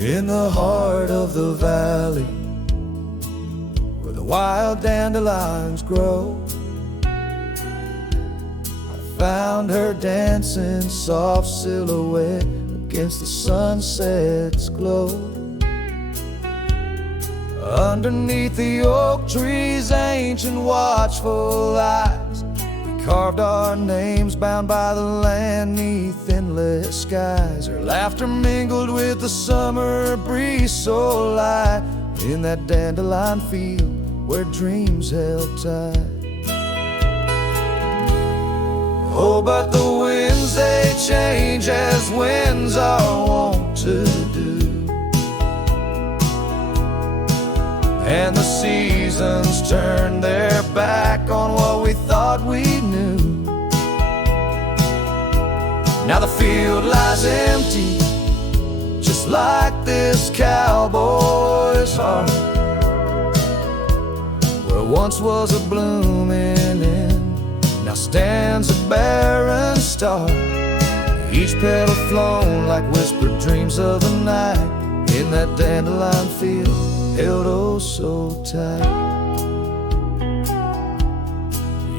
In the heart of the valley, where the wild dandelions grow, I found her dancing soft silhouette against the sunset's glow. Underneath the oak tree's ancient watchful eyes, we carved our names bound by the land 'neath endless skies. Her laughter mingled with the summer breeze so light, in that dandelion field where dreams held tight. Oh, but the winds, they change as winds are wont to do, and the seasons turn their back on what we thought we knew. Now the field lies empty, just like this cowboy's heart, where once was a blooming end, now stands a barren star. Each petal flown like whispered dreams of the night, in that dandelion field held oh so tight.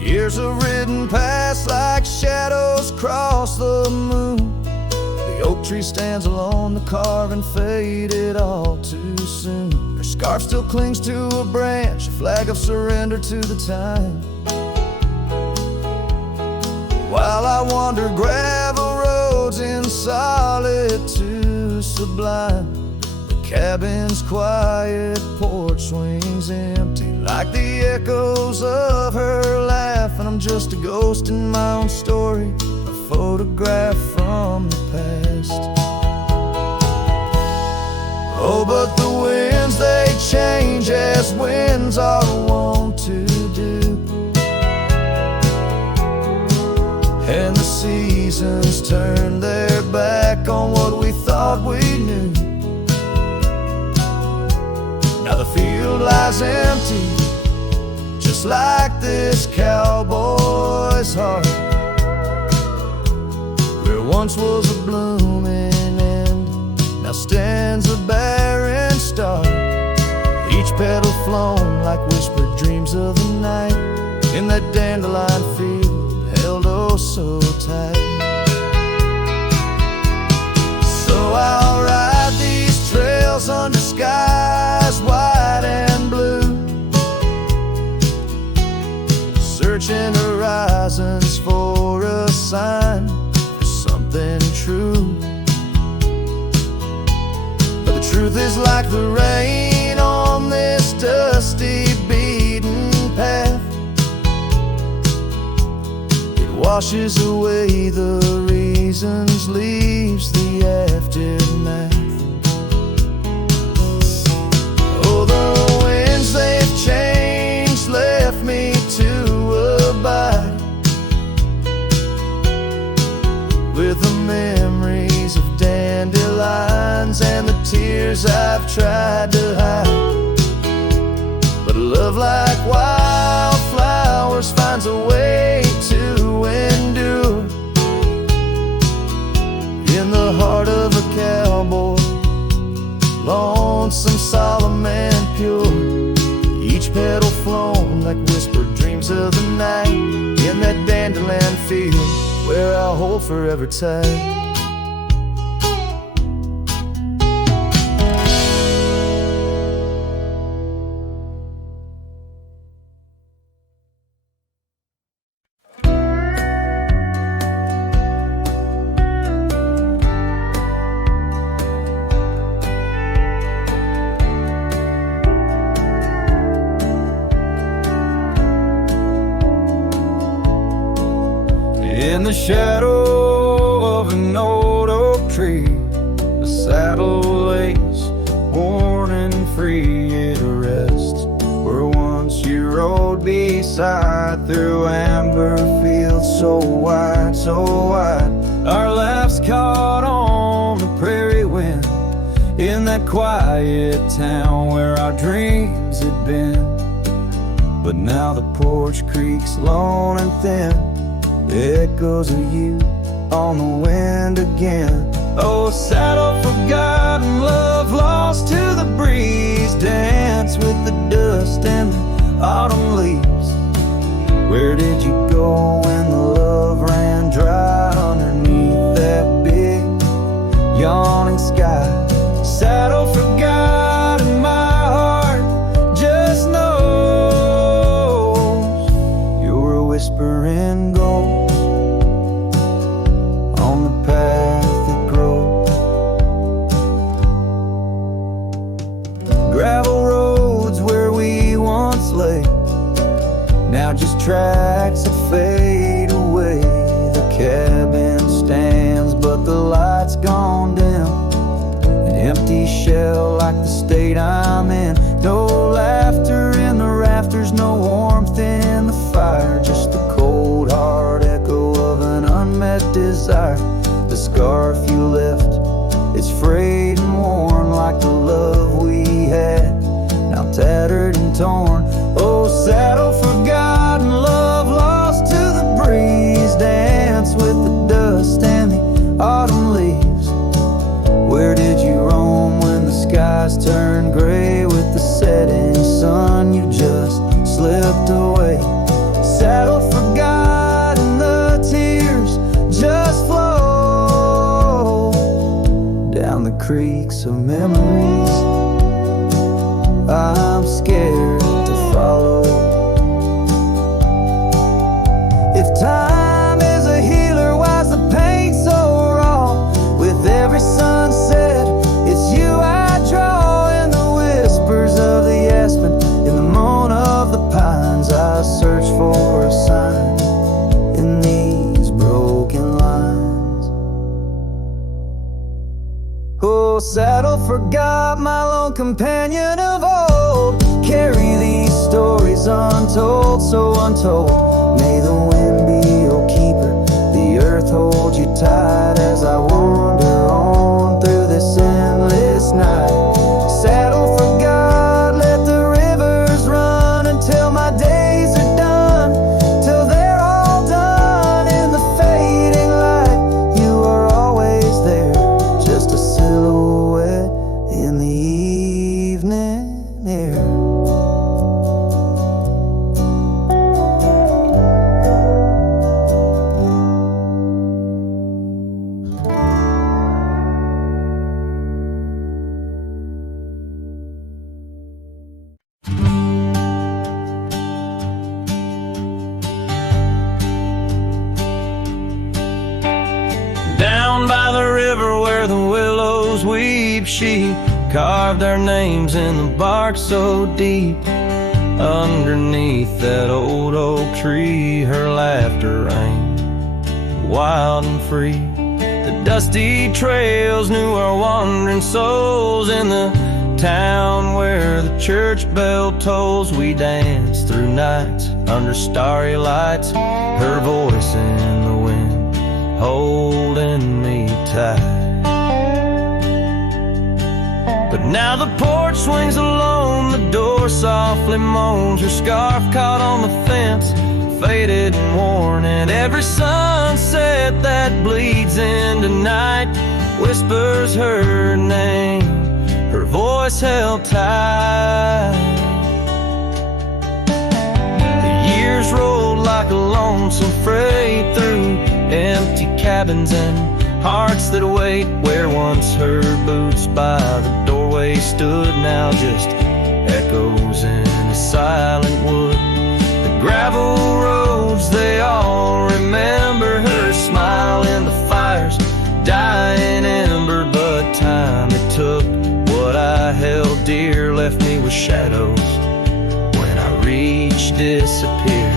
Years have ridden past like shadows cross the moon. The oak tree stands alone, the carving faded all too soon. Her scarf still clings to a branch, a flag of surrender to the time. While I wander gravel roads in solitude sublime, cabin's quiet porch swings empty like the echoes of her laugh, and I'm just a ghost in my own story, a photograph from the past. Oh, but the winds, they change as winds are wont to do, and the seasons turn their back on what we thought we knew. Now the field lies empty, just like this cowboy's heart, where once was a blooming end, now stands a barren star. Each petal flown like whispered dreams of the night, in that dandelion field held oh so tight. So I'll ride these trails under skies white and blue, searching horizons for a sign, for something true. But the truth is like the rain on this dusty beaten path, it washes away the reasons, leaves the aftermath. They've changed, left me to abide with the memories of dandelions and the tears I've tried to hide. But love like wildflowers finds a way to endure, in the heart of a cowboy, lonesome, solemn and pure. Each petal flown like whispered dreams of the night, in that dandelion field where I'll hold forever tight. In the shadow of an old oak tree, the saddle lays worn and free. It rests where once you rode beside, through amber fields so wide, so wide. Our laughs caught on the prairie wind, in that quiet town where our dreams had been. But now the porch creaks lone and thin, the echoes of you on the wind again. Oh, saddle forgotten, love lost to the breeze, dance with the dust and the autumn leaves. Where did you go when the love ran dry underneath that big yawning sky? Saddle forgotten, my heart just knows you're a whispering ghost on the path that grows. Gravel roads where we once lay, now just tracks that fade away. The cabin stands, but the light's gone dim. An empty shell like the state I'm in. No laughter in the rafters, no warmth in the fire. Just the cold hard echo of an unmet desire. The scarf you left, it's frayed and worn like the love we had, now tattered and torn. Oh, saddle forgotten, love lost to the breeze, dance with the dust and the autumn leaves. Where did you roam when the skies turned gray? With the setting sun you just slipped away. Saddle forgotten, the tears just flow down the creeks of memories. I'm scared to follow. If time is a healer, why's the pain so raw? With every sunset, it's you I draw. In the whispers of the aspen, in the moan of the pines, I search for a sign in these broken lines. Oh, saddle forgot, my lone companion of old. Carry these stories untold, so untold. May the wind be your keeper, the earth hold you tight as I wander on through this endless night. Saddle forgot, let the rivers run until my days are done, till they're all done. In the fading light, you are always there, just a silhouette in the evening air. Down by the river where the willows weep, she carved their names in the bark so deep. Underneath that old oak tree, her laughter rang wild and free. The dusty trails knew our wandering souls. In the town where the church bell tolls, we danced through nights under starry lights. Her voice in the wind holding me tight. But now the porch swings alone, the door softly moans. Her scarf caught on the fence, faded and worn. And every sunset that bleeds into night whispers her name, her voice held tight. The years rolled like a lonesome freight through empty cabins and hearts that wait. Where once her boots by the doorway stood, now just echoes in a silent wood. The gravel roads, they all remember her smile in the fire's dying ember. But time it took, what I held dear left me with shadows. When I reached disappear.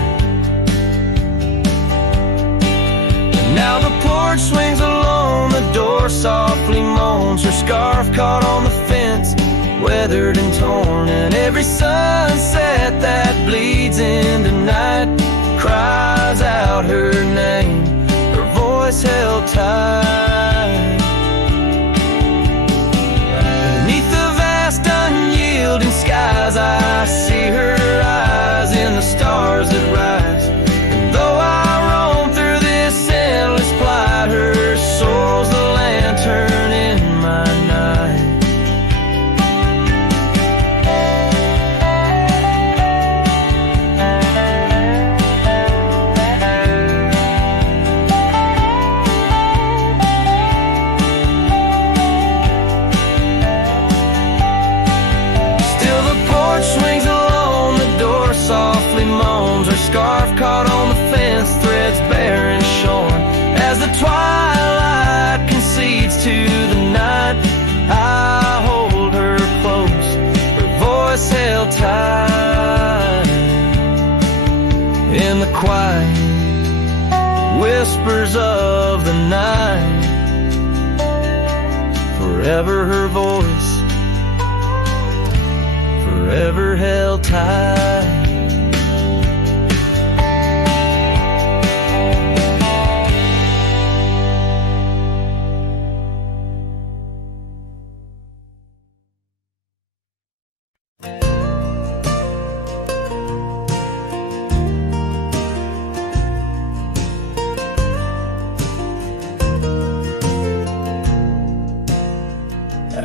Now the porch swings alone, the door softly moans. Her scarf caught on the fence, weathered and torn. And every sunset that bleeds into night cries out her name, her voice held tight. Beneath the vast unyielding skies, I see her eyes in the stars that rise. And though I roam through this endless plight, her soul's the lantern fades to the night, I hold her close, her voice held tight. In the quiet whispers of the night, forever her voice, forever held tight.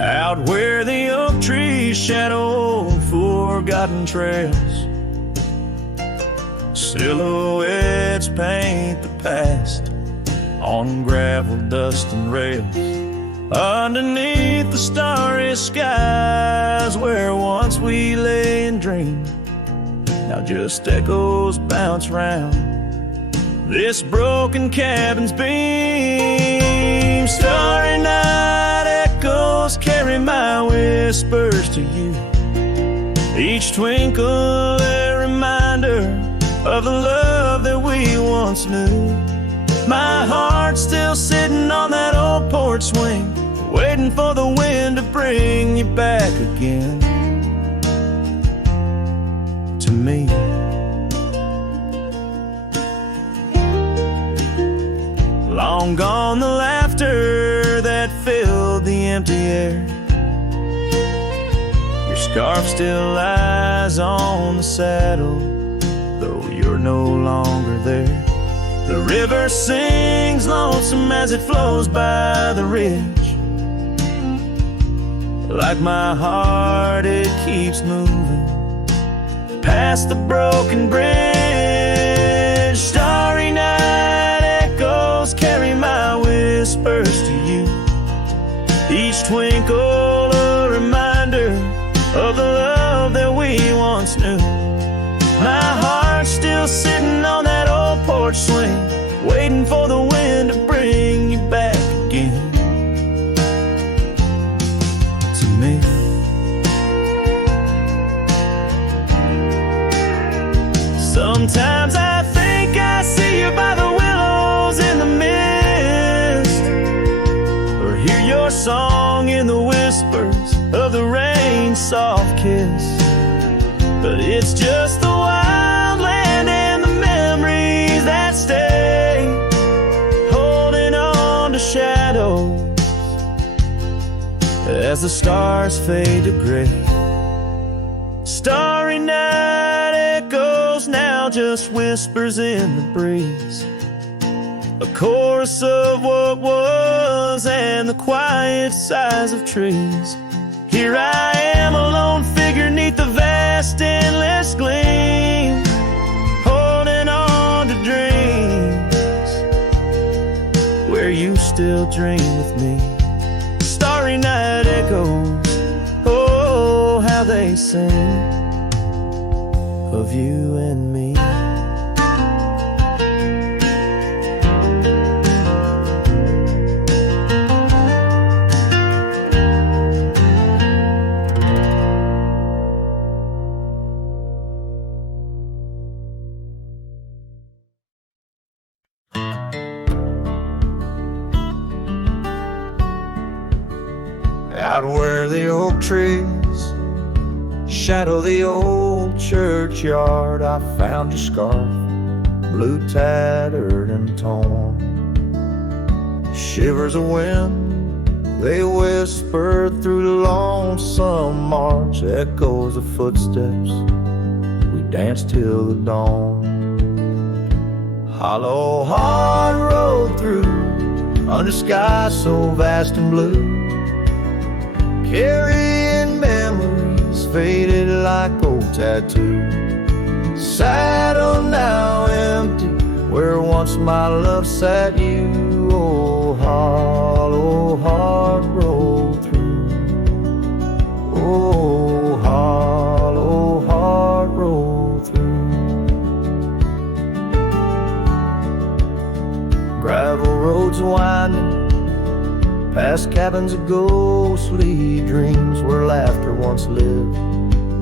Out where the oak trees shadow forgotten trails, silhouettes paint the past on gravel, dust, and rails. Underneath the starry skies where once we lay and dreamed, now just echoes bounce round this broken cabin's beam. Starry night echoes carry my whispers to you, each twinkle a reminder of the love that we once knew. My heart's still sitting on that old porch swing, waiting for the wind to bring you back again to me. Long gone the laughter that filled the empty air, your scarf still lies on the saddle, though you're no longer there. The river sings lonesome as it flows by the ridge, like my heart it keeps moving past the broken bridge. Starry night echoes carry my whispers to you, each twinkle a reminder of the love that we once knew. My heart's still sitting on that old porch swing, waiting for the wind to bring you back again to me. Sometimes I think I see you by the willows in the mist, or hear your song in the whispers of the rain's soft kiss. But it's just the wild land and the memories that stay, holding on to shadows as the stars fade to gray. Starry night echoes now just whispers in the breeze, a chorus of what was and the quiet sighs of trees. Here I am, a lone figure neath the vast endless gleam, holding on to dreams where you still dream with me. Starry night echoes, oh how they sing of you and me. Out where the oak trees shadow the old churchyard, I found your scarf, blue tattered and torn. Shivers of wind, they whisper through the lonesome march, echoes of footsteps, we dance till the dawn. Hollow heart rolled through under skies so vast and blue, carrying memories faded like old tattoo. Saddle now empty where once my love sat you. Oh, hollow heart roll through. Oh, hollow heart roll through. Gravel roads winding, Past cabins of ghostly dreams where laughter once lived,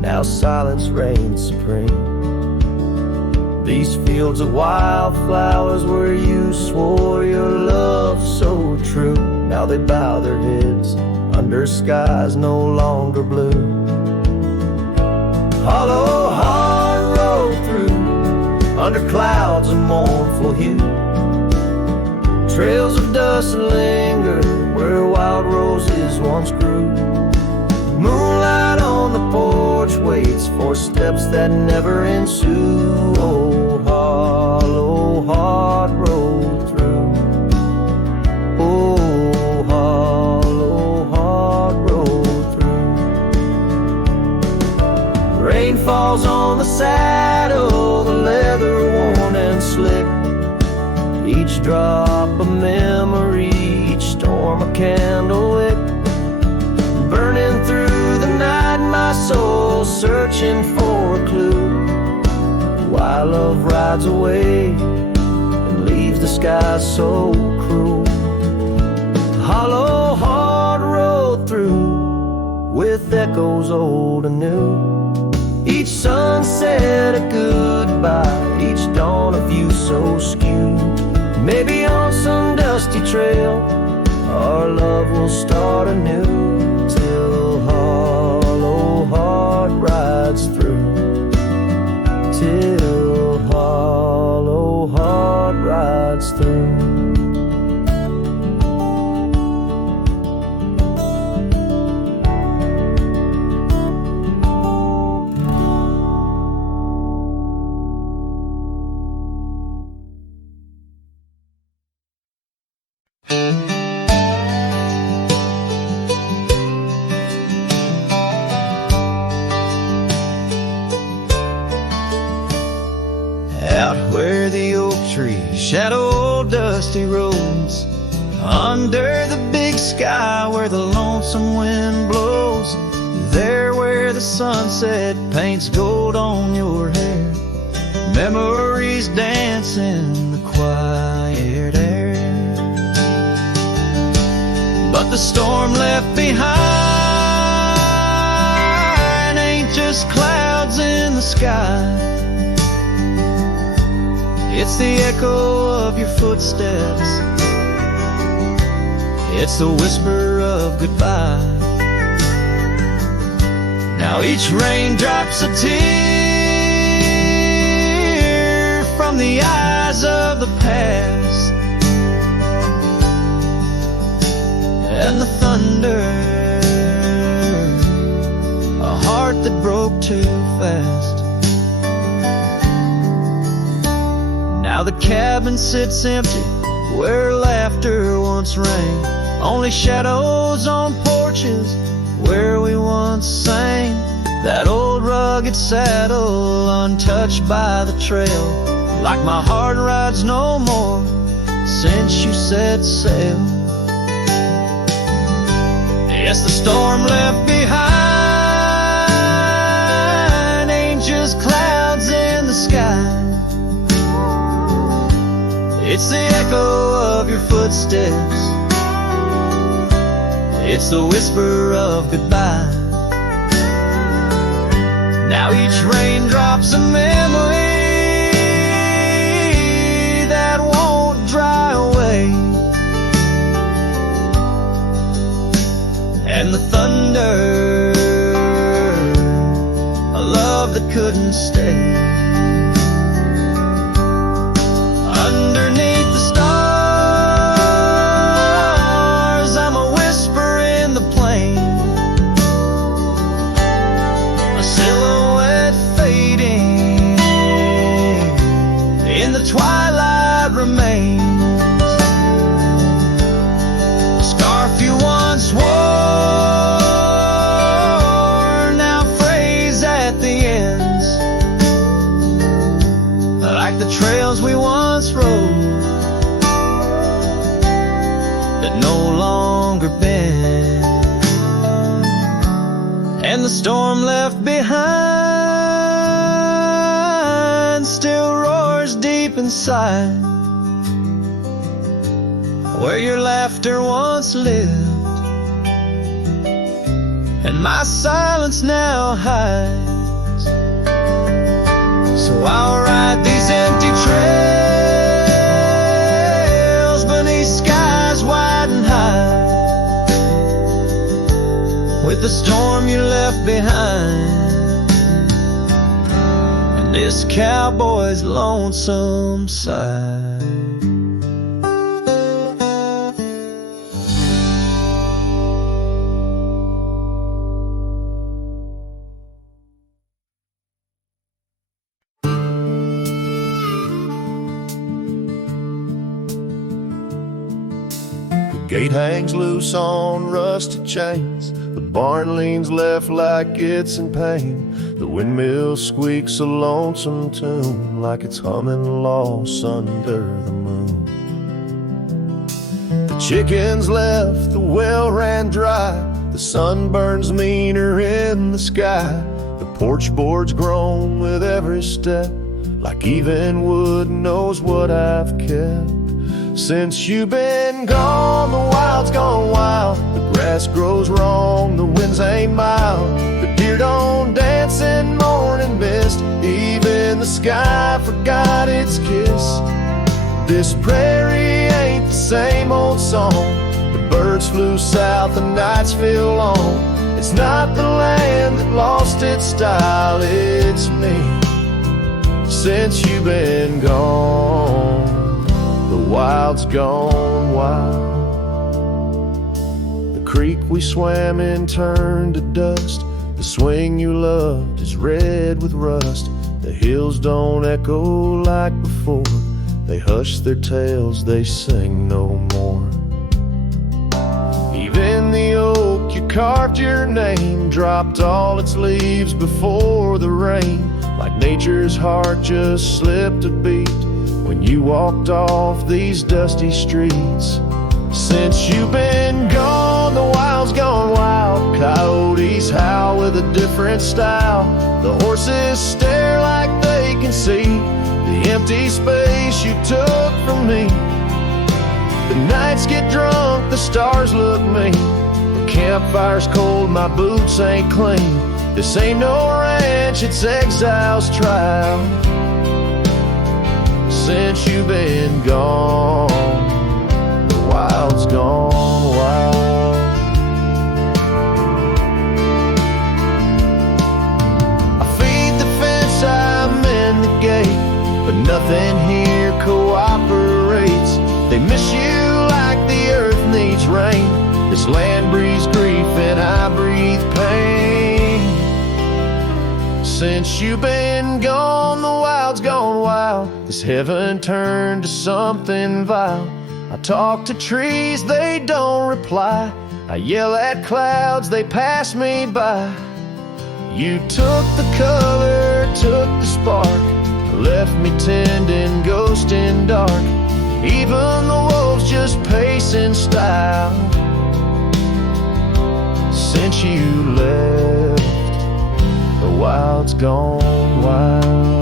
now silence reigns supreme. These fields of wildflowers where you swore your love so true, now they bow their heads under skies no longer blue. Hollow heart road through under clouds of mournful hue. Trails of dust linger where wild roses once grew. Moonlight on the porch waits for steps that never ensue. Oh, hollow heart road through. Oh, hollow heart road through. Rain falls on the saddle, the leather worn and slick. Each drop a memory, each storm a candle wick. Burning through the night, my soul searching for a clue. Why love rides away and leaves the sky so cruel. Hollow heart road through with echoes old and new. Each sunset a goodbye, each dawn a view so skewed. Maybe on some dusty trail our love will start anew, till hollow heart rides through. Till hollow heart rides through. Out where the oak trees shadow dusty roads, under the big sky where the lonesome wind blows, there where the sunset paints gold on your hair, memories dance in the quiet air. But the storm left behind ain't just clouds in the sky. It's the echo of your footsteps, it's the whisper of goodbye. Now each raindrop's a tear from the eyes of the past, and the thunder, a heart that broke too fast. Now the cabin sits empty where laughter once rang, only shadows on porches where we once sang. That old rugged saddle untouched by the trail, like my heart rides no more since you set sail. Yes, the storm left behind ain't just clouds in the sky. It's the echo of your footsteps, it's the whisper of goodbye. Now each raindrop's a memory that won't dry away, and the thunder, a love that couldn't stay. Underneath the stars, I'm a whisper in the plain, a silhouette fading in the twilight remains. A scarf you once wore now frays at the ends, like the trails we once rode that no longer bend. And the storm left behind still roars deep inside, where your laughter once lived, and my silence now hides. So I'll ride these empty trails beneath skies wide and high, with the storm you left behind and this cowboy's lonesome side. Gate hangs loose on rusted chains. The barn leans left like it's in pain. The windmill squeaks a lonesome tune, like it's humming lost under the moon. The chickens left, the well ran dry. The sun burns meaner in the sky. The porch board's grown with every step, like even wood knows what I've kept. Since you've been gone, the wild's gone wild. The grass grows wrong, the winds ain't mild. The deer don't dance in morning mist. Even the sky forgot its kiss. This prairie ain't the same old song. The birds flew south, the nights feel long. It's not the land that lost its style, it's me. Since you've been gone, the wild's gone wild. The creek we swam in turned to dust. The swing you loved is red with rust. The hills don't echo like before. They hush their tales, they sing no more. Even the oak you carved your name dropped all its leaves before the rain, like nature's heart just slipped a beat when you walked off these dusty streets. Since you've been gone, the wild's gone wild. Coyotes howl with a different style. The horses stare like they can see the empty space you took from me. The nights get drunk, the stars look mean. The campfire's cold, my boots ain't clean. This ain't no ranch, it's exile's trial. Since you've been gone, the wild's gone wild. I feed the fence, I'm in the gate, but nothing here cooperates. They miss you like the earth needs rain. This land breathes grief and I breathe pain. Since you've been gone, the wild's gone wild. This heaven turned to something vile. I talk to trees, they don't reply. I yell at clouds, they pass me by. You took the color, took the spark, left me tending ghost in dark. Even the wolves just pace in style. Since you left, the wild's gone wild.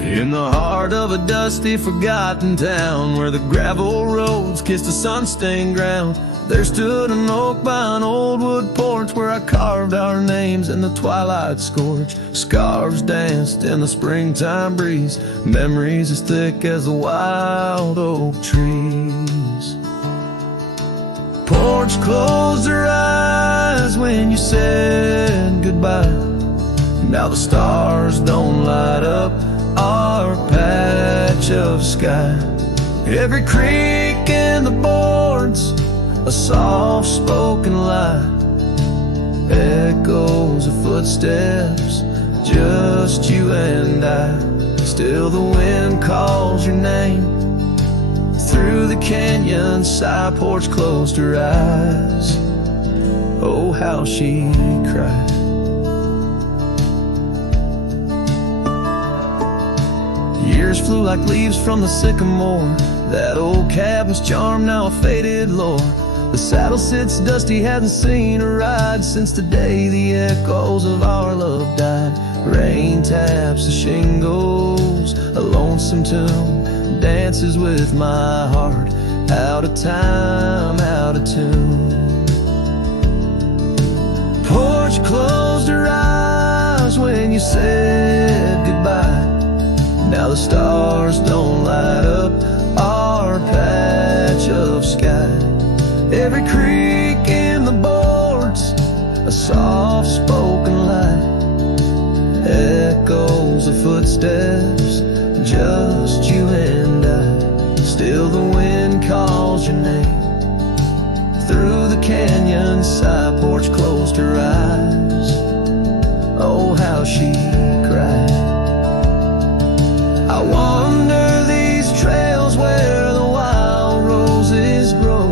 In the heart of a dusty, forgotten town, where the gravel roads kissed the sun-stained ground, there stood an oak by an old wood porch, where I carved our names in the twilight scorch. Scarves danced in the springtime breeze, memories as thick as the wild oak trees. Porch closed her eyes when you said goodbye. Now the stars don't light up our patch of sky. Every creak in the boards a soft-spoken lie, echoes of footsteps, just you and I. Still the wind calls your name. Through the canyon, side porch closed her eyes. Oh, how she cried. Years flew like leaves from the sycamore. That old cabin's charm, now a faded lore. The saddle sits dusty, hasn't seen a ride since the day the echoes of our love died. Rain taps the shingles, a lonesome tune dances with my heart. Out of time, out of tune. Porch closed her eyes when you said goodbye. Now the stars don't light up our patch of sky. Every creak in the boards, a soft-spoken lie, echoes of footsteps, just you and I. Still the wind calls your name. Through the canyon, side porch closed her eyes. Oh, how she cried. I wander these trails where the wild roses grow,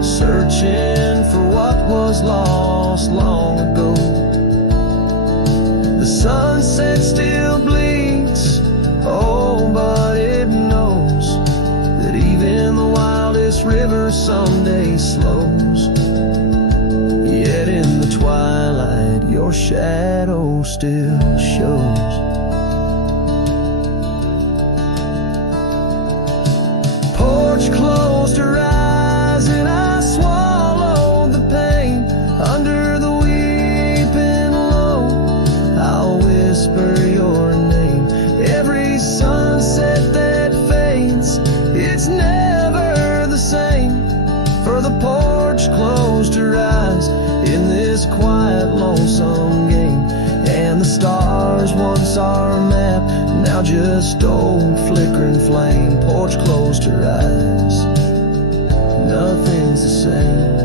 searching for what was lost long ago. The sunset still bleeds, oh, but it knows that even the wildest river someday slows. Yet in the twilight, your shadow still shows. Porch closed her eyes and I swallowed the pain. Under the weeping low, I'll whisper your name. Every sunset that fades, it's never the same. For the porch closed her eyes in this quiet, lonesome game. And the stars, once our map, now just old flickering flame. Porch closed her eyes, nothing's the same.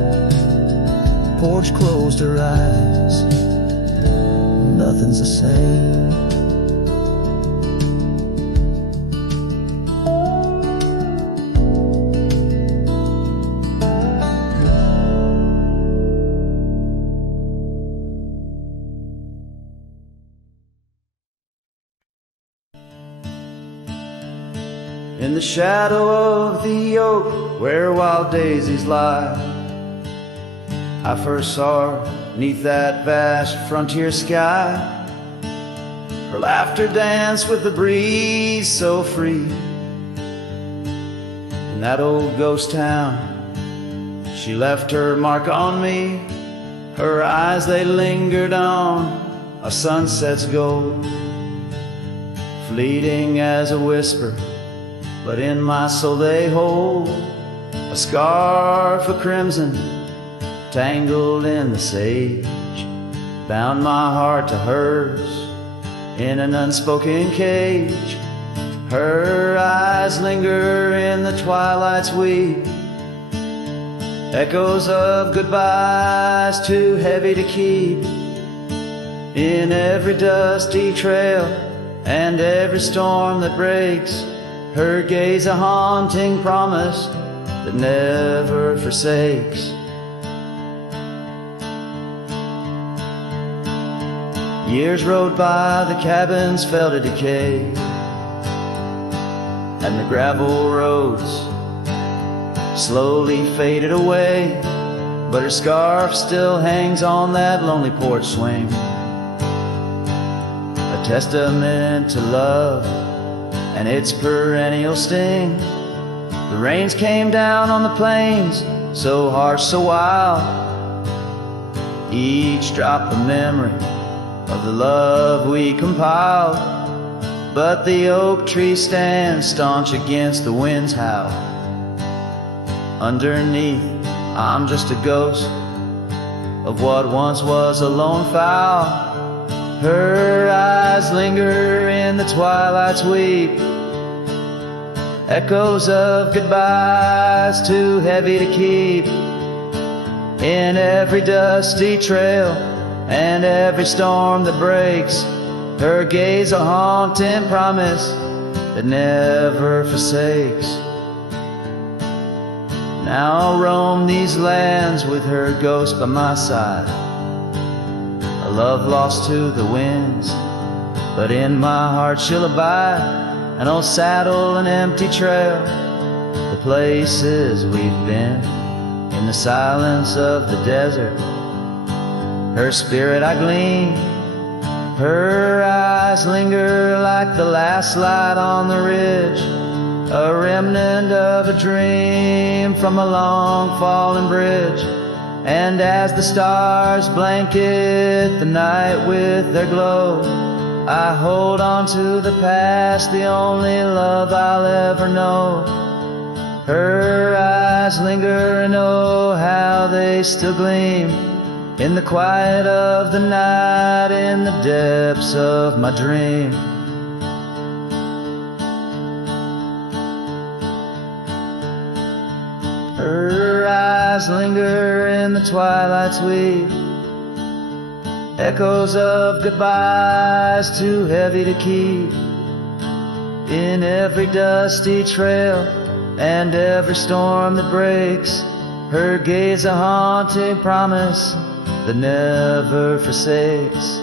Porch closed her eyes, nothing's the same. In the shadow of the oak where wild daisies lie, I first saw her 'neath that vast frontier sky. Her laughter danced with the breeze so free. In that old ghost town, she left her mark on me. Her eyes, they lingered on a sunset's gold, fleeting as a whisper, but in my soul they hold a scarf of crimson tangled in the sage, bound my heart to hers in an unspoken cage. Her eyes linger in the twilight's weep, echoes of goodbyes too heavy to keep. In every dusty trail and every storm that breaks, her gaze a haunting promise that never forsakes. Years rode by, the cabins fell to decay, and the gravel roads slowly faded away. But her scarf still hangs on that lonely porch swing, a testament to love and its perennial sting. The rains came down on the plains, so harsh, so wild, each drop a memory of the love we compiled. But the oak tree stands staunch against the wind's howl. Underneath, I'm just a ghost of what once was a lone fowl. Her eyes linger in the twilight's weep, echoes of goodbyes too heavy to keep. In every dusty trail and every storm that breaks, her gaze a haunting promise that never forsakes. Now I'll roam these lands with her ghost by my side, a love lost to the winds, but in my heart she'll abide. An old saddle, an empty trail, the places we've been, in the silence of the desert, her spirit I glean. Her eyes linger like the last light on the ridge, a remnant of a dream from a long fallen bridge. And as the stars blanket the night with their glow, I hold on to the past, the only love I'll ever know. Her eyes linger and oh, how they still gleam in the quiet of the night, in the depths of my dream. Her eyes linger in the twilight's weave, echoes of goodbyes too heavy to keep. In every dusty trail and every storm that breaks, her gaze a haunting promise that never forsakes.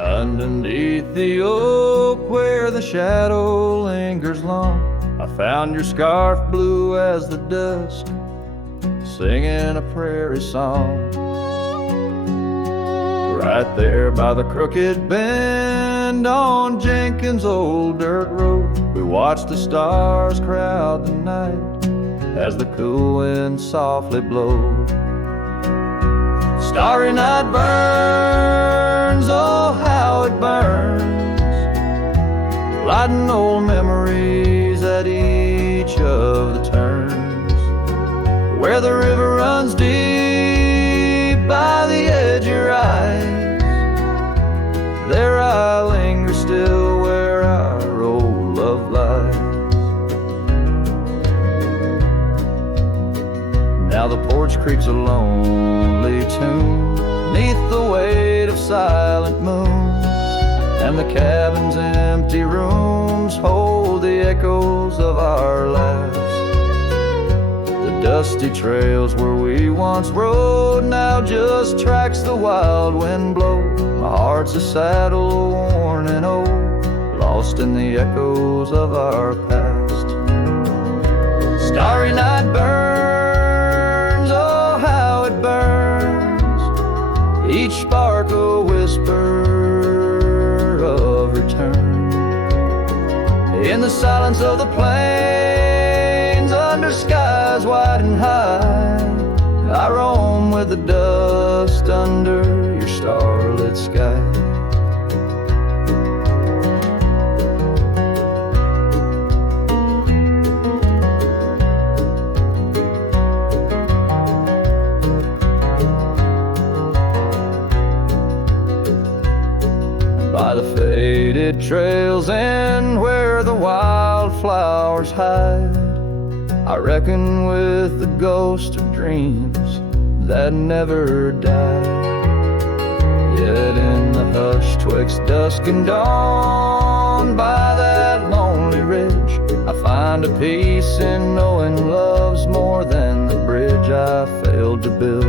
Underneath the oak where the shadow lingers long, I found your scarf blue as the dusk, singing a prairie song. Right there by the crooked bend on Jenkins' old dirt road, we watched the stars crowd the night as the cool wind softly blowed. Starry night burns, oh how it burns, lighting old memories at each of the turns. Where the river runs deep by the edge of your eyes, there I linger still where our old love lies. Now the porch creaks a lonely tune neath the weight of silent moons, and the cabin's empty rooms hold the echoes of our laughs. The dusty trails where we once rode now just tracks the wild wind blow. My heart's a saddle worn and old, lost in the echoes of our past. Starry night burns, oh how it burns, each spark a whisper of return. In the silence of the plains, under skies wide and high, I roam with the dust under your starlit sky. By the faded trails and where the wildflowers hide, I reckon with the ghost of dreams that never die. Yet in the hush twixt dusk and dawn, by that lonely ridge, I find a peace in knowing love's more than the bridge I failed to build.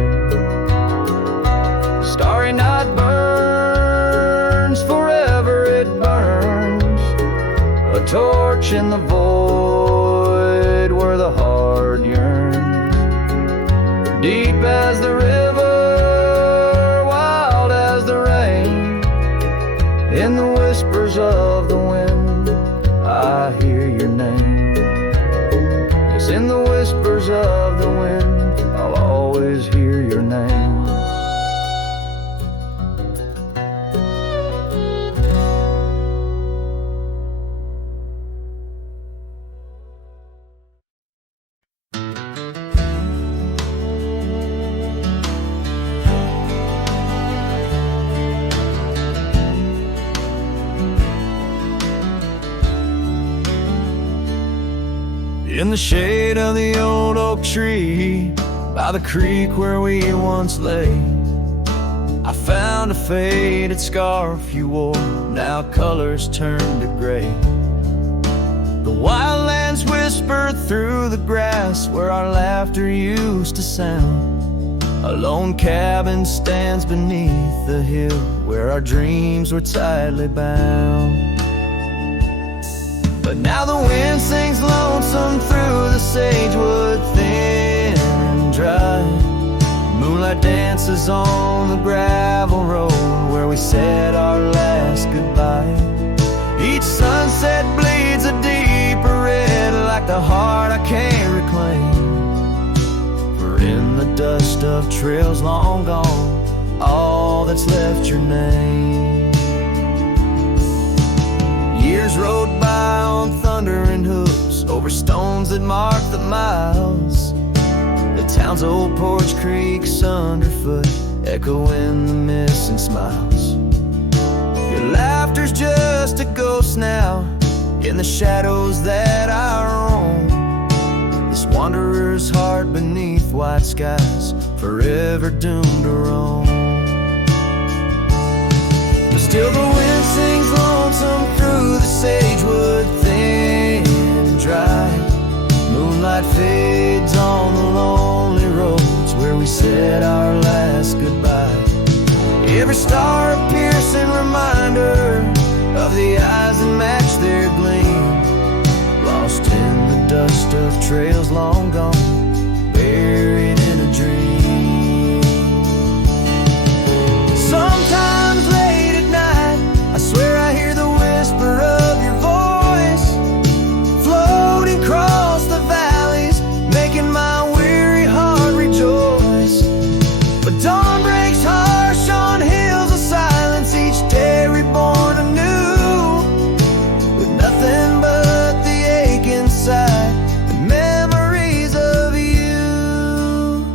Starry night burns, forever it burns, a torch in the void where the heart yearns. Deep as the river, wild as the rain, in the whispers of the wind, I hear your name. Yes, in the whispers of the wind, I'll always hear your name. In the shade of the old oak tree, by the creek where we once lay, I found a faded scarf you wore, now colors turned to gray. The wildlands whisper through the grass where our laughter used to sound. A lone cabin stands beneath the hill where our dreams were tightly bound. But now the wind sings lonesome through the sagewood, thin and dry. Moonlight dances on the gravel road where we said our last goodbye. Each sunset bleeds a deeper red, like the heart I can't reclaim. For in the dust of trails long gone, all that's left your name. Years rode by on thundering hooves, over stones that mark the miles. The town's old porch creaks underfoot, echoing the missing smiles. Your laughter's just a ghost now, in the shadows that I roam. This wanderer's heart beneath white skies, forever doomed to roam. But still the wind sings lonesome through the sagewood, thin and dry. Moonlight fades on the lonely roads where we said our last goodbye. Every star a piercing reminder of the eyes that match their gleam, lost in the dust of trails long gone, buried in a dream. Sometimes late at night, I swear I hear the whisper of your voice, floating across the valleys, making my weary heart rejoice. But dawn breaks harsh on hills of silence, each day reborn anew, with nothing but the ache inside, the memories of you.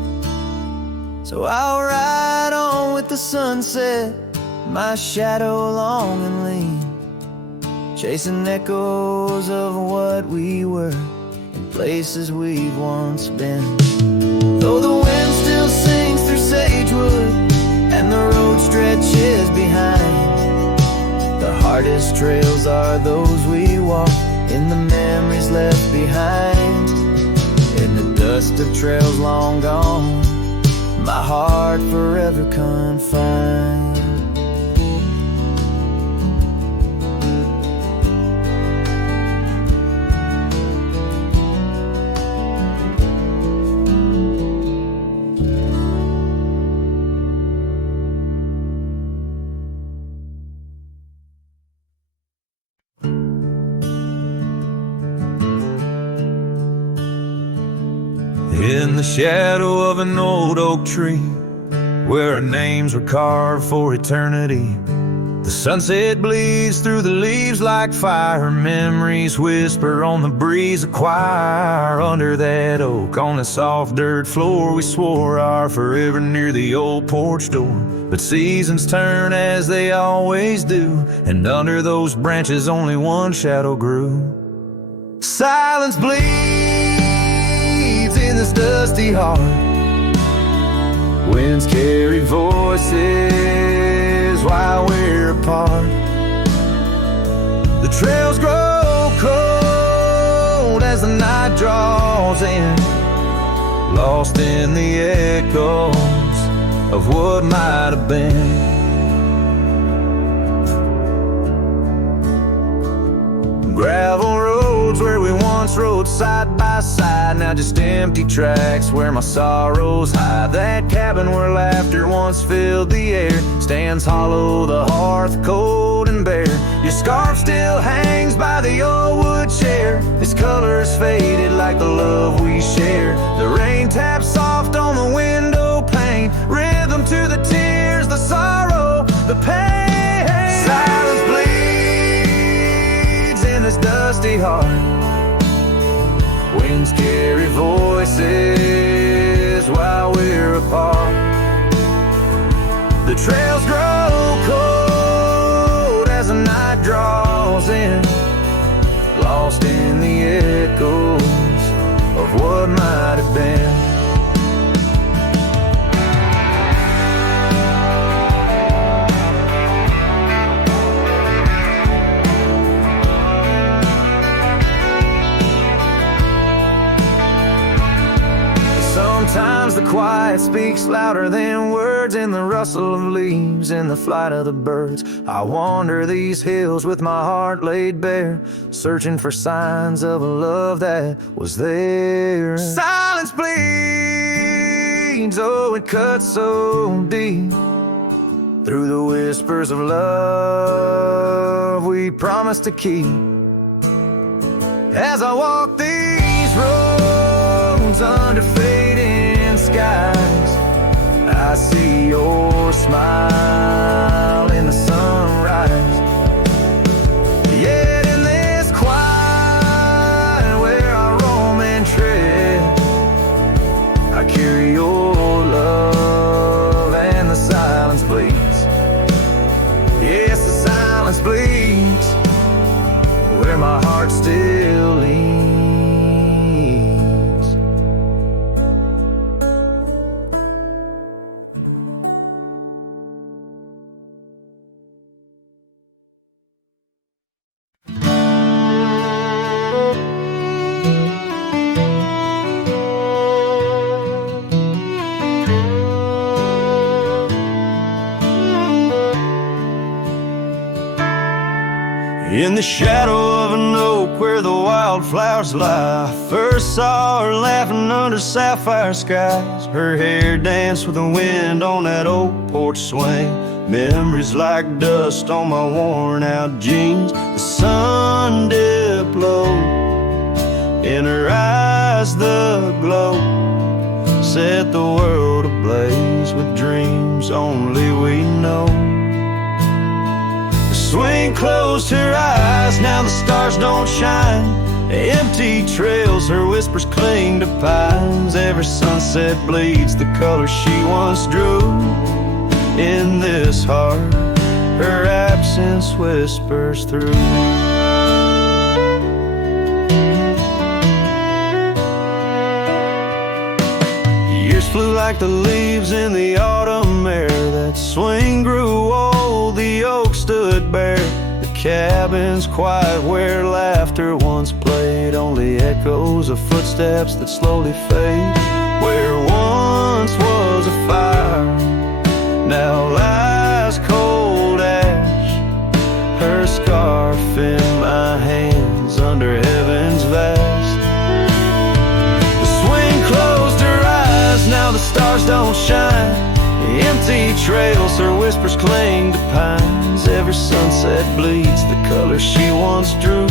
So I'll ride on with the sunset, my shadow long and lean, chasing echoes of what we were in places we've once been. Though the wind still sings through sagewood and the road stretches behind, the hardest trails are those we walk in the memories left behind. In the dust of trails long gone, my heart forever confined. In the shadow of an old oak tree, where our names were carved for eternity, the sunset bleeds through the leaves like fire. Memories whisper on the breeze, a choir. Under that oak, on the soft dirt floor, we swore our forever near the old porch door. But seasons turn as they always do, and under those branches only one shadow grew. Silence bleeds in this dusty heart. Winds carry voices while we're apart. The trails grow cold as the night draws in, lost in the echoes of what might have been. Gravel roads where we once rode side by side, now just empty tracks where my sorrows hide. That cabin where laughter once filled the air stands hollow, the hearth cold and bare. Your scarf still hangs by the old wood chair, its colors faded like the love we share. The rain taps soft on the window pane, rhythm to the tears, the sorrow, the pain. Silence bleeds in this dusty heart. Winds carry voices while we're apart. The trails grow cold as the night draws in, lost in the echoes been. Sometimes the quiet speaks louder than words, in the rustle of leaves, in the flight of the birds. I wander these hills with my heart laid bare, searching for signs of a love that was there. Silence bleeds, oh it cuts so deep. Through the whispers of love we promise to keep. As I walk these roads under fading skies, I see your smile in the sunrise. Yet in this quiet where I roam and tread, I carry your love and the silence bleeds. Yes, the silence bleeds where my heart still leans. In the shadow of an oak where the wildflowers lie, first saw her laughing under sapphire skies. Her hair danced with the wind on that old porch swing. Memories like dust on my worn out jeans. The sun dipped low, in her eyes the glow set the world ablaze with dreams only we know. Swing closed her eyes, now the stars don't shine. Empty trails, her whispers cling to pines. Every sunset bleeds the color she once drew. In this heart, her absence whispers through. Years flew like the leaves in the autumn air. That swing grew old, the oak stood bare. The cabin's quiet where laughter once played, only echoes of footsteps that slowly fade. Where once was a fire, now lies cold ash. Her scarf in my hands under heaven's vast. The swing closed her eyes, now the stars don't shine. Empty trails, her whispers cling to pines. Every sunset bleeds the color she once drew.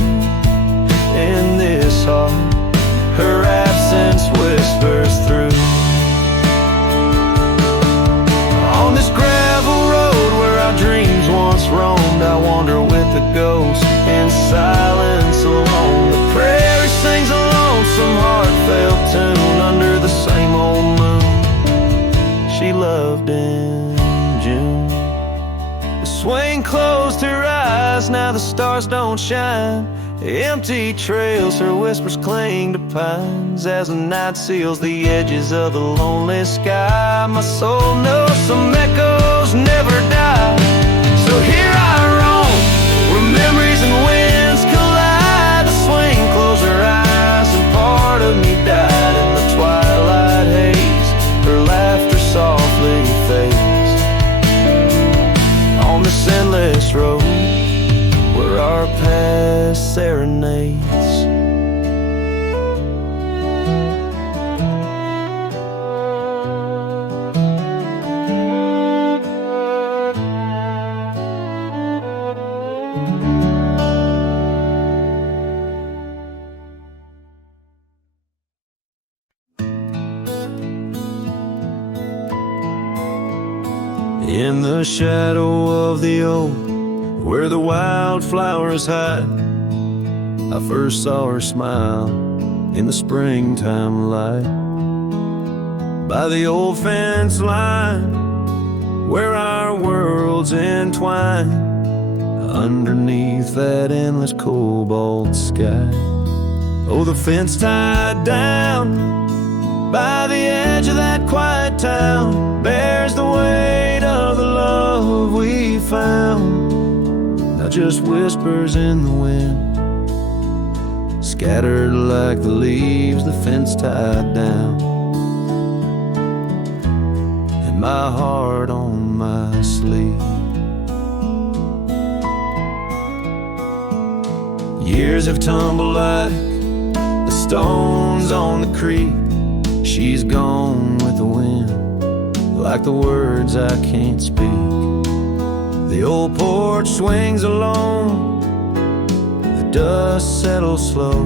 In this heart, her absence whispers through. On this gravel road where our dreams once roamed, I wander with the ghost in silence alone. The prairie sings a lonesome heartfelt tune under the same old moon she loved in June. The swing closed her eyes, now the stars don't shine. Empty trails, her whispers cling to pines. As the night seals the edges of the lonely sky, my soul knows some echoes never die. So here I roam, where memories and winds collide. The swing closed her eyes and part of me died in the twilight haze. Her laughter softly fades on this endless road where our past serenades. In the shadow of the oak where the wildflowers hide, I first saw her smile in the springtime light. By the old fence line where our worlds entwine, underneath that endless cobalt sky. Oh, the fence tied down by the edge of that quiet town bears the weight of the love we found. Now just whispers in the wind, scattered like the leaves the fence tied down, and my heart on my sleeve. Years have tumbled like the stones on the creek. She's gone with the wind, like the words I can't speak. The old porch swings alone, the dust settles slow.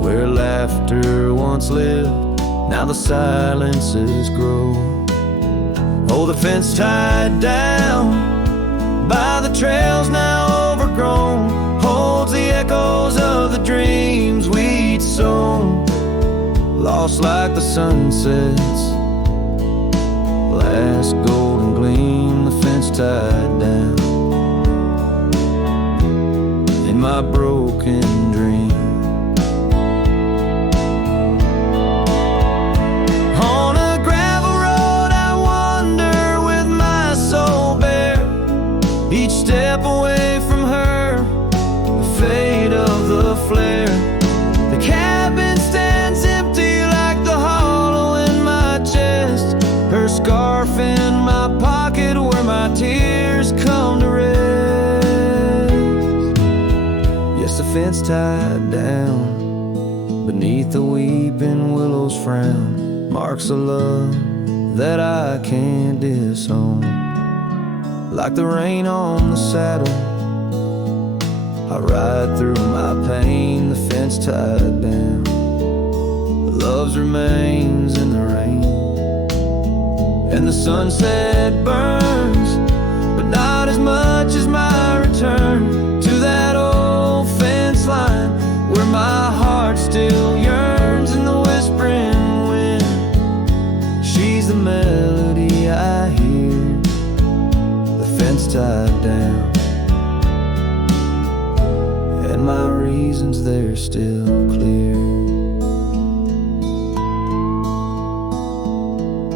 Where laughter once lived, now the silences grow. Oh, the fence tied down by the trails now overgrown holds the echoes of the dreams we'd sown. Lost like the sunset's last golden gleam, the fence tied down in my broken dream. On a gravel road I wander with my soul bare, each step away from her, the fade of the flare. The cabin stands empty like the hollow in my chest, her scarf in my pocket where my tears come to rest. Yes, the fence tied down beneath the weeping willow's frown, marks of love that I can't disown. Like the rain on the saddle, I ride through my pain, the fence tied down. Love's remains in the rain, and the sunset burns, but not as much as my return to that old fence line where my heart still yearns in the whispering wind. She's the melody I hear, the fence tied down, and my reasons they're still clear.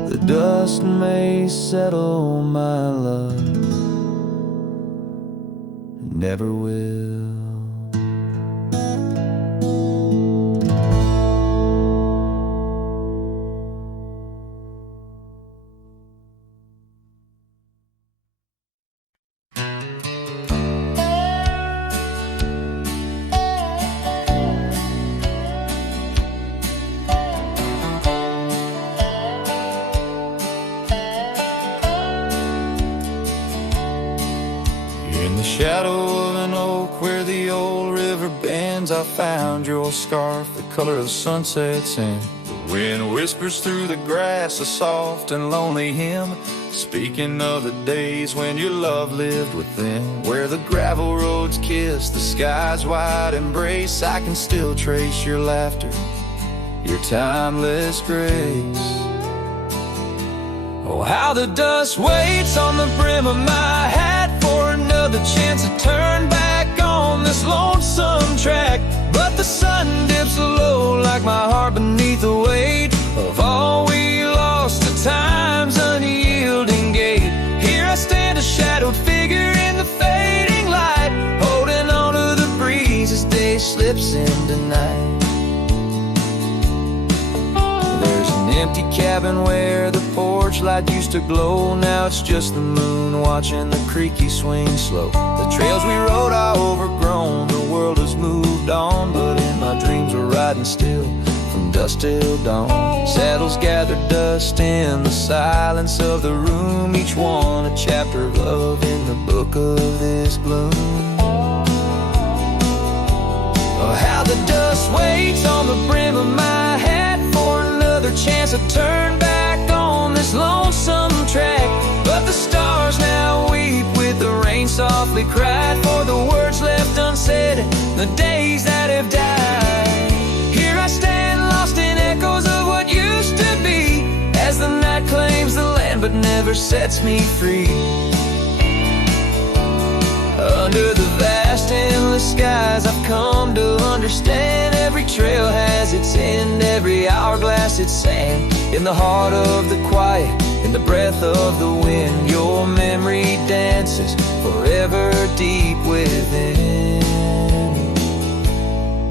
The dust may settle, my love, never will. In the shadow of an oak where the old river bends, I found your scarf, the color of sunset's end. The wind whispers through the grass, a soft and lonely hymn, speaking of the days when your love lived within. Where the gravel roads kiss the sky's wide embrace, I can still trace your laughter, your timeless grace. Oh, how the dust waits on the brim of my hat for another chance to turn back on this lonesome track. But the sun dips low like my heart beneath the weight of all we lost to time's unyielding gate. Here I stand, a shadowed figure in the fading light, holding on to the breeze as day slips into night. There's an empty cabin where the porch light used to glow. Now it's just the moon watching the creaky swing slow. The trails we rode are overgrown, the world has moved on, but in my dreams we're riding still from dusk till dawn. Saddles gather dust in the silence of the room, each one a chapter of love in the book of this gloom. Oh, how the dust waits on the brim of my hat for another chance to turn back on this lonesome track. But the stars now weep with the rain softly cried for the words left unsaid, the days that have died. Here I stand lost in echoes of what used to be, as the night claims the land but never sets me free. Under the vast endless skies I've come to understand every trail has its end, every hourglass its sand. In the heart of the quiet, in the breath of the wind, your memory dances forever deep within.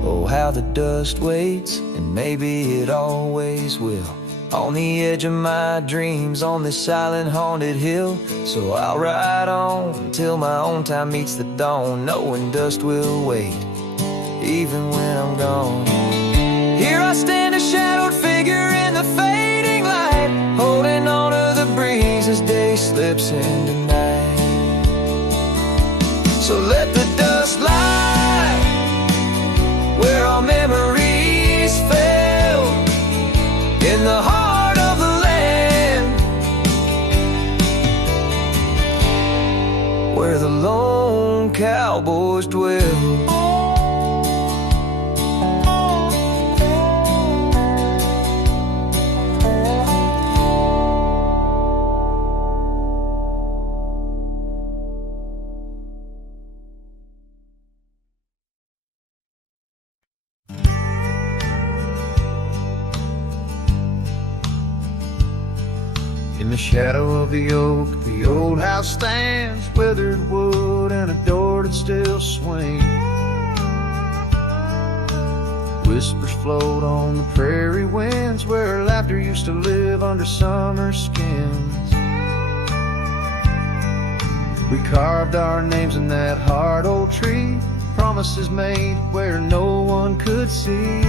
Oh, how the dust waits, and maybe it always will, on the edge of my dreams, on this silent haunted hill. So I'll ride on till my own time meets the dawn, knowing dust will wait, even when I'm gone. Here I stand, a shadowed figure in the fading light, holding on to the breeze as day slips into night. So let the dust lie where our memories fell, in the heart of the land, where the lone cowboys dwell. In the shadow of the oak, the old house stands, weathered wood and a door that still swings. Whispers float on the prairie winds, where laughter used to live under summer skins. We carved our names in that hard old tree, promises made where no one could see.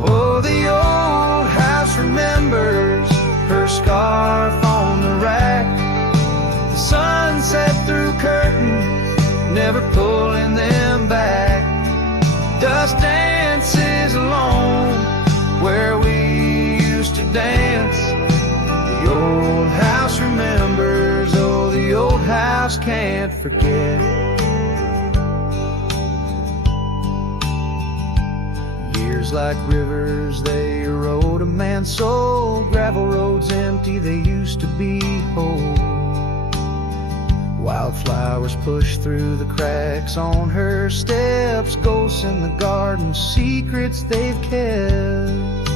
Oh, the old house remembers her scarf on the rack, the sunset through curtains, never pulling them back. Dust dances alone where we used to dance. The old house remembers, oh, the old house can't forget. Like rivers, they erode a man's soul. Gravel roads empty, they used to be whole. Wildflowers push through the cracks on her steps, ghosts in the garden, secrets they've kept.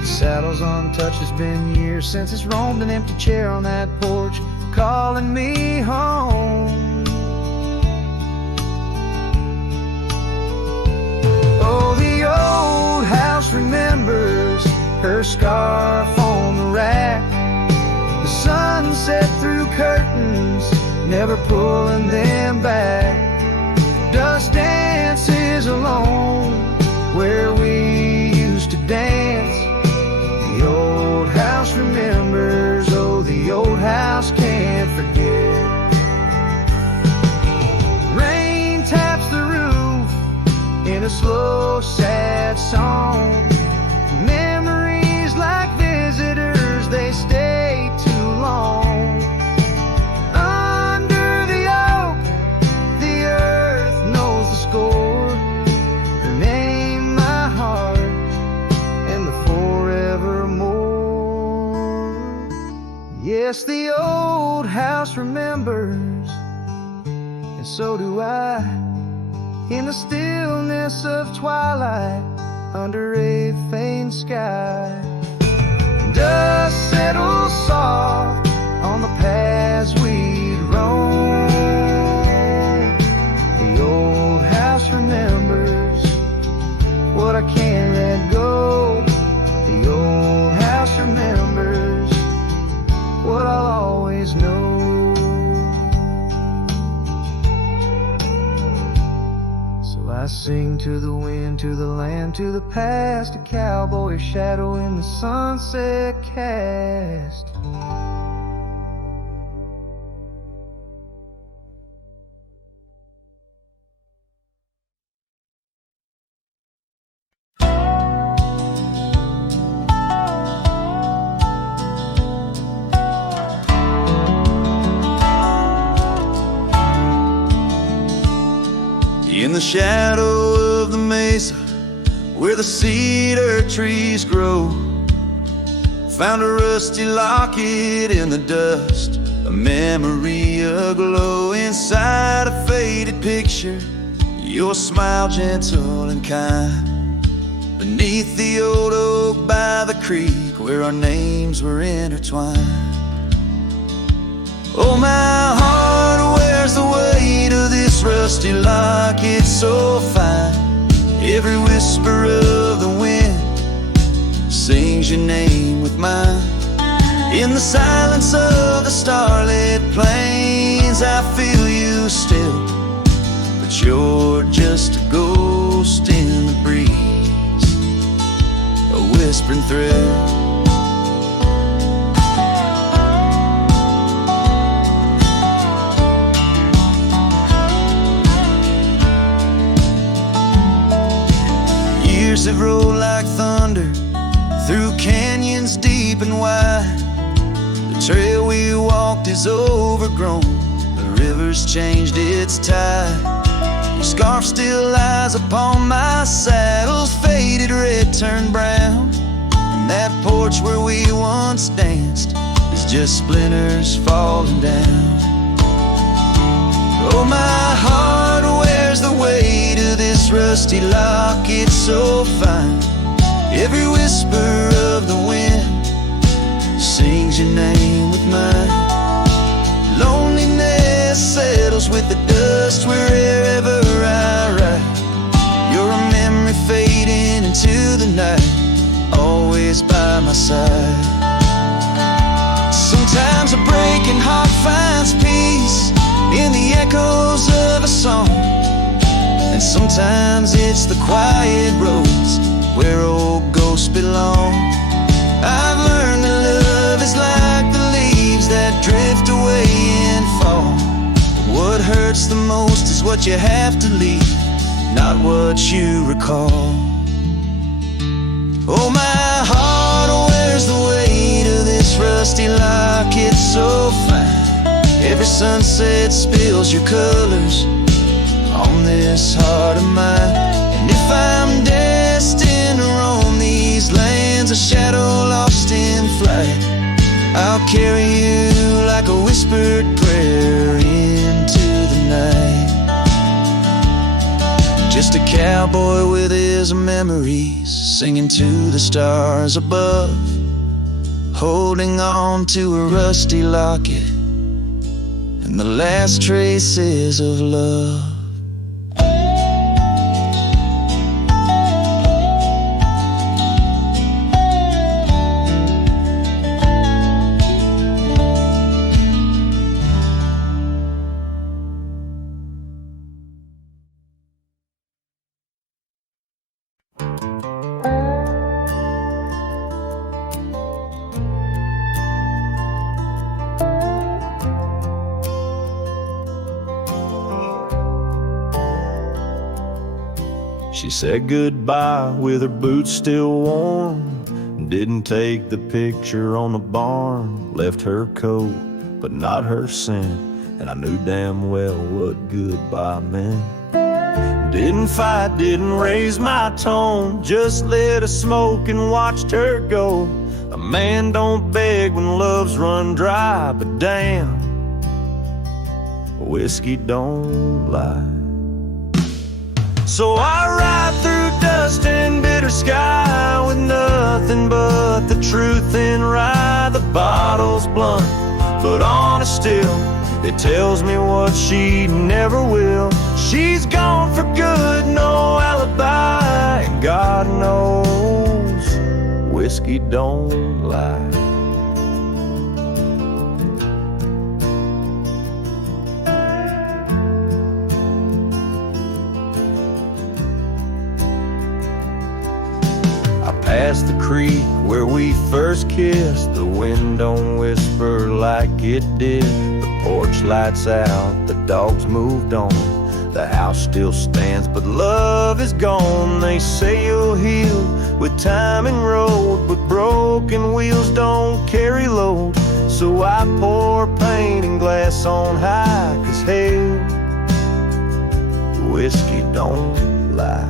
The saddle's untouched, it's been years since it's roamed, an empty chair on that porch calling me home. Oh, the old house remembers her scarf on the rack, the sunset through curtains, never pulling them back. Dust dances alone where we used to dance. The old house remembers, oh, the old house can't forget. Rain taps the roof in a slow, sad song. Memories like visitors, they stay too long. Under the oak, the earth knows the score. Her name, my heart, and the forevermore. Yes, the old house remembers, and so do I. In the stillness of twilight, under a faint sky, dust settles soft on the paths we'd roam. The old house remembers what I can't let go. The old house remembers what I'll always know. I sing to the wind, to the land, to the past, a cowboy shadow in the sunset cast. In the shadow of the mesa, where the cedar trees grow, found a rusty locket in the dust a memory aglow inside a faded picture. Your smile gentle and kind, beneath the old oak by the creek where our names were intertwined. Oh, my heart wears the weight of this rusty locket so fine. Every whisper of the wind sings your name with mine. In the silence of the starlit plains, I feel you still, but you're just a ghost in the breeze, a whispering thrill. Years have rolled like thunder through canyons deep and wide. The trail we walked is overgrown, the river's changed its tide. Your scarf still lies upon my saddle's faded red turned brown, and that porch where we once danced is just splinters falling down. Oh, my heart wears the weight of this rusty locket so fine. Every whisper of the wind sings your name with mine. Loneliness settles with the dust wherever I ride. You're a memory fading into the night, always by my side. Sometimes a breaking heart finds peace in the echoes of a song, and sometimes it's the quiet roads where old ghosts belong. I've learned that love is like the leaves that drift away in fall. What hurts the most is what you have to leave, not what you recall. Oh, my heart wears the weight of this rusty locket so fine. Every sunset spills your colors on this heart of mine. And if I'm destined to roam these lands, a shadow lost in flight, I'll carry you like a whispered prayer into the night. Just a cowboy with his memories, singing to the stars above, holding on to a rusty locket and the last traces of love. She said goodbye with her boots still warm, didn't take the picture on the barn, left her coat but not her scent, and I knew damn well what goodbye meant. Didn't fight, didn't raise my tone, just lit a smoke and watched her go. A man don't beg when love's run dry, but damn, whiskey don't lie. So I ride through dust and bitter sky with nothing but the truth in rye. The bottle's blunt, but honest still, it tells me what she never will. She's gone for good, no alibi, and God knows whiskey don't lie. Past the creek where we first kissed, the wind don't whisper like it did. The porch lights out, the dogs moved on, the house still stands, but love is gone. They say you'll heal with time and road, but broken wheels don't carry load. So I pour paint and glass on high, 'cause hell, whiskey don't lie.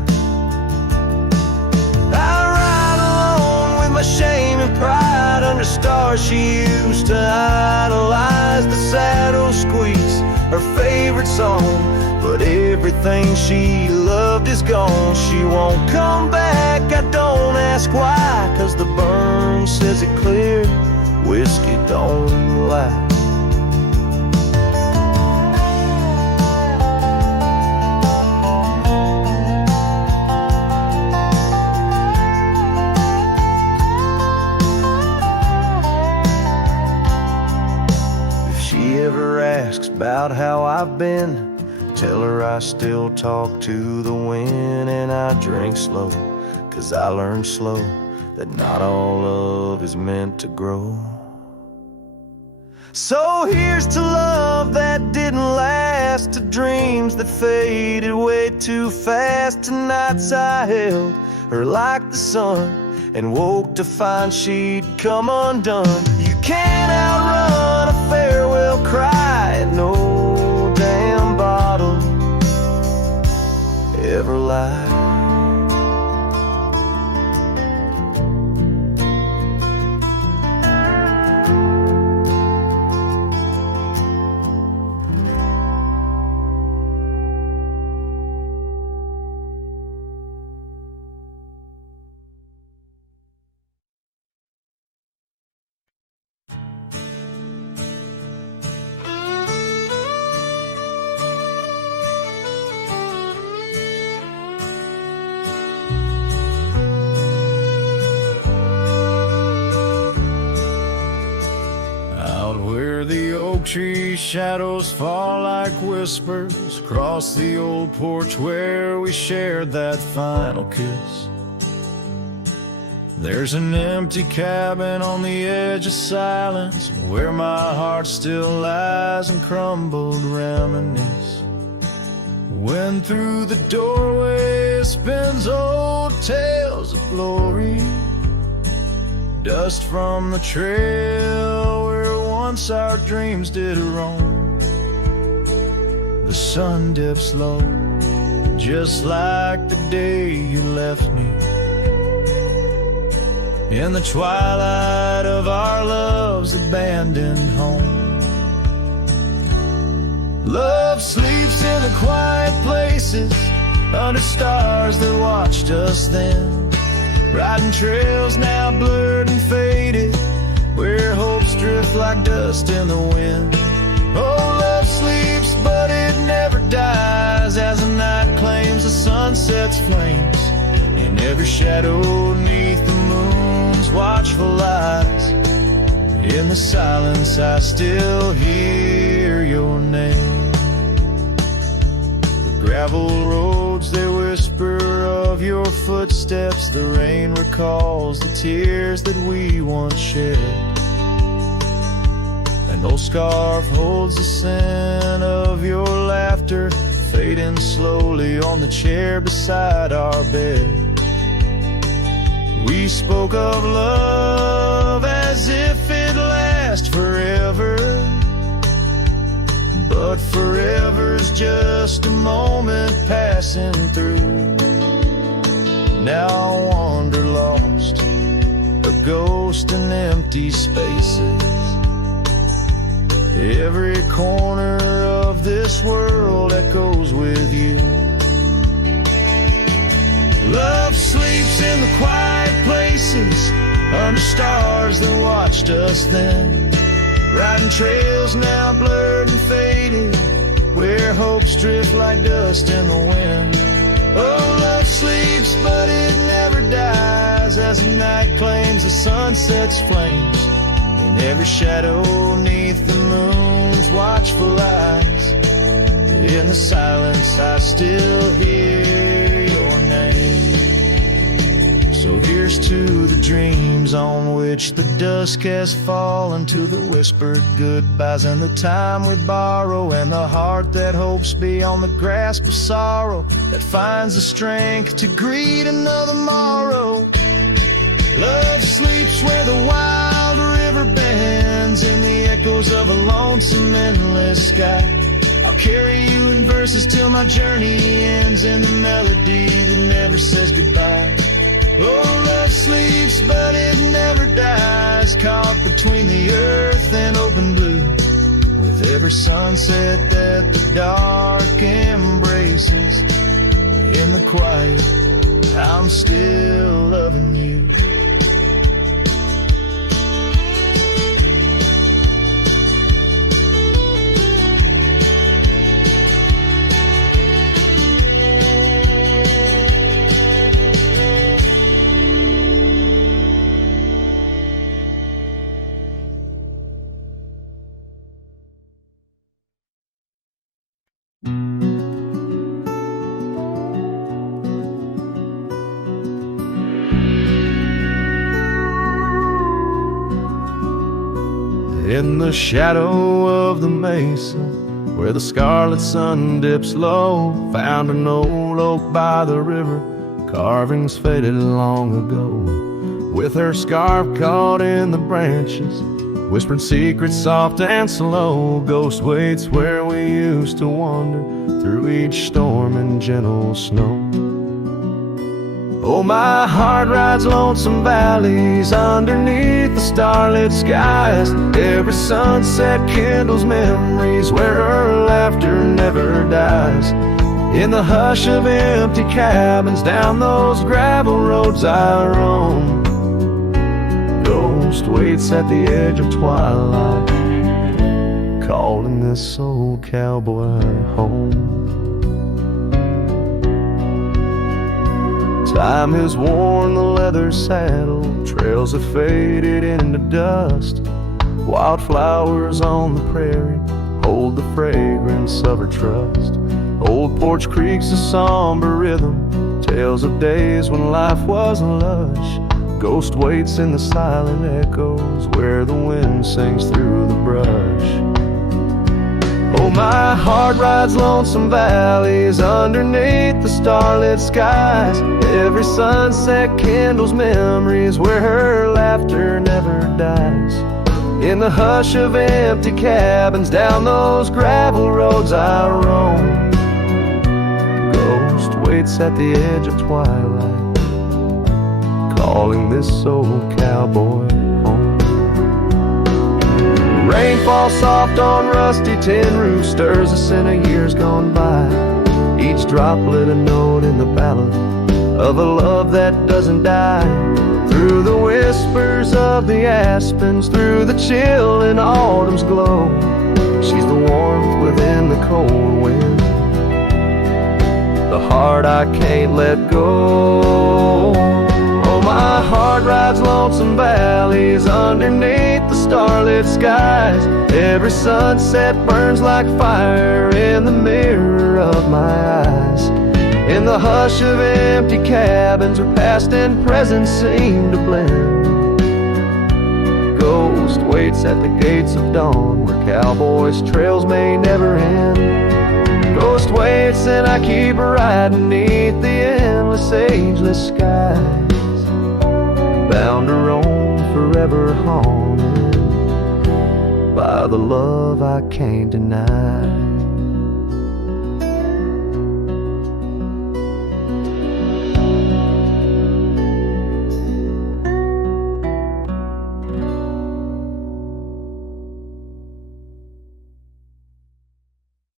my shame and pride. Under stars she used to idolize. The saddle squeaks, her favorite song. But everything she loved is gone. She won't come back, I don't ask why. 'Cause the burn says it clear, whiskey don't lie. If she ever asks about how I've been, tell her I still talk to the wind, and I drink slow, 'cause I learned slow that not all love is meant to grow. So here's to love that didn't last, to dreams that faded way too fast. To nights I held her like the sun and woke to find she'd come undone. You can't outrun a farewell cry, and no damn bottle ever lied. Tree shadows fall like whispers across the old porch where we shared that final kiss. There's an empty cabin on the edge of silence where my heart still lies and crumbled reminisce. When through the doorway spins old tales of glory, dust from the trail where once our dreams did roam. The sun dips low, just like the day you left me. In the twilight of our love's abandoned home, love sleeps in the quiet places under stars that watched us then. Riding trails now blurred and faded, where hopes drift like dust in the wind. Oh, love sleeps, but it never dies, as the night claims the sunset's flames. In every shadow neath the moon's watchful eyes, in the silence I still hear your name. The gravel roads, they whisper of your footsteps. The rain recalls the tears that we once shared. An old scarf holds the scent of your laughter, fading slowly on the chair beside our bed. We spoke of love as if it lasts forever, but forever's just a moment passing through. Now I wander lost, a ghost in empty spaces. Every corner of this world echoes with you. Love sleeps in the quiet places under stars that watched us then. Riding trails now blurred and faded, where hopes drift like dust in the wind. Oh, love sleeps, but it never dies, as the night claims the sunset's flames. In every shadow neath the moon's watchful eyes, in the silence I still hear your name. So here's to the dreams on which the dusk has fallen, to the whispered goodbyes and the time we borrow, and the heart that hopes beyond the grasp of sorrow, that finds the strength to greet another morrow. Love sleeps where the wild river bends, in the echoes of a lonesome endless sky. I'll carry you in verses till my journey ends, in the melody that never says goodbye. Oh, love sleeps, but it never dies, caught between the earth and open blue. With every sunset that the dark embraces, in the quiet, I'm still loving you. In the shadow of the mesa, where the scarlet sun dips low, found an old oak by the river, carvings faded long ago. With her scarf caught in the branches, whispering secrets soft and slow, ghost waits where we used to wander through each storm and gentle snow. Oh, my heart rides lonesome valleys underneath the starlit skies. Every sunset kindles memories where her laughter never dies. In the hush of empty cabins, down those gravel roads I roam, ghost waits at the edge of twilight, calling this old cowboy home. Time has worn the leather saddle, trails have faded into dust. Wildflowers on the prairie hold the fragrance of her trust. Old Porch Creek's a somber rhythm, tales of days when life was lush. Ghost waits in the silent echoes where the wind sings through the brush. Oh, my heart rides lonesome valleys underneath the starlit skies. Every sunset kindles memories where her laughter never dies. In the hush of empty cabins, down those gravel roads I roam, ghost waits at the edge of twilight, calling this old cowboy home. Rain falls soft on rusty tin roofs, stirs the scent of years gone by. Each droplet a note in the ballad of a love that doesn't die. Through the whispers of the aspens, through the chill in autumn's glow, she's the warmth within the cold wind, the heart I can't let go. Oh, my heart rides lonesome valleys underneath the starlit skies. Every sunset burns like fire in the mirror of my eyes. In the hush of empty cabins where past and present seem to blend, ghost waits at the gates of dawn where cowboys' trails may never end. Ghost waits and I keep riding beneath the endless, ageless skies, bound to roam forever haunted by the love I can't deny.